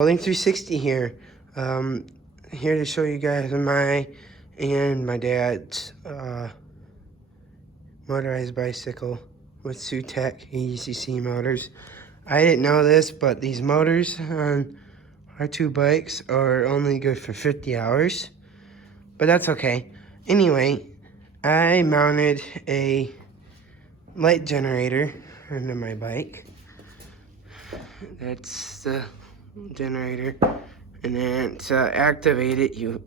Link 360 here. Here to show you guys my and my dad's motorized bicycle with Sutech ADCC motors. I didn't know this, but these motors on our two bikes are only good for 50 hours. But that's okay. Anyway, I mounted a light generator under my bike. That's the generator, and then to activate it you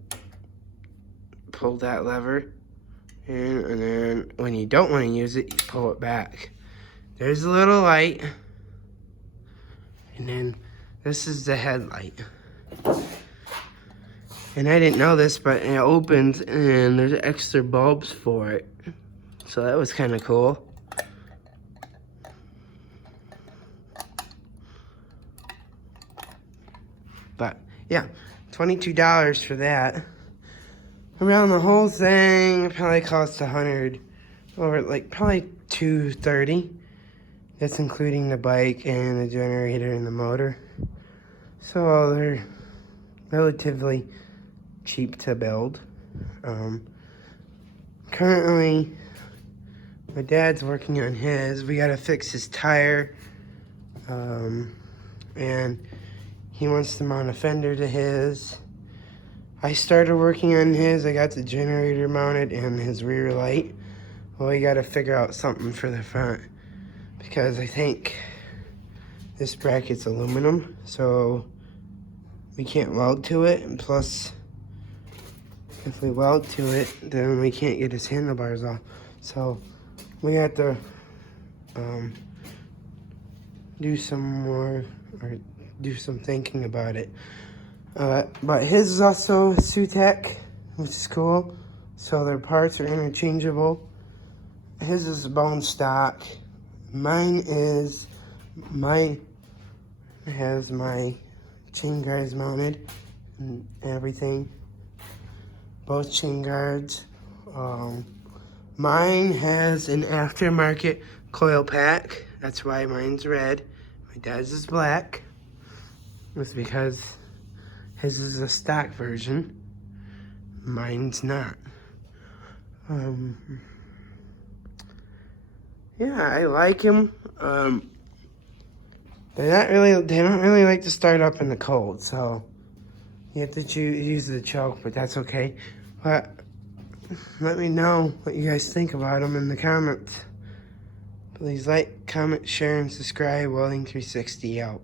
pull that lever in, and then when you don't want to use it you pull it back. There's a little light, and then this is the headlight. And I didn't know this, but it opens and there's extra bulbs for it, so that was kind of cool. But yeah, $22 for that. Around the whole thing, it probably cost $100, or like probably $230. That's including the bike and the generator and the motor. So they're relatively cheap to build. Currently, my dad's working on his. We gotta fix his tire, and he wants to mount a fender to his. I started working on his. I got the generator mounted and his rear light. Well, we got to figure out something for the front, because I think this bracket's aluminum, so we can't weld to it. And plus, if we weld to it, then we can't get his handlebars off. So we have to do some thinking about it. But his is also Sutech, which is cool. So their parts are interchangeable. His is bone stock. Mine has my chain guards mounted and everything. Both chain guards. Mine has an aftermarket coil pack. That's why mine's red. My dad's is black. It's because his is a stock version. Mine's not. Yeah, I like him. They don't really like to start up in the cold, so you have to use the choke, but that's okay. But let me know what you guys think about them in the comments. Please like, comment, share, and subscribe. Welding 360 out.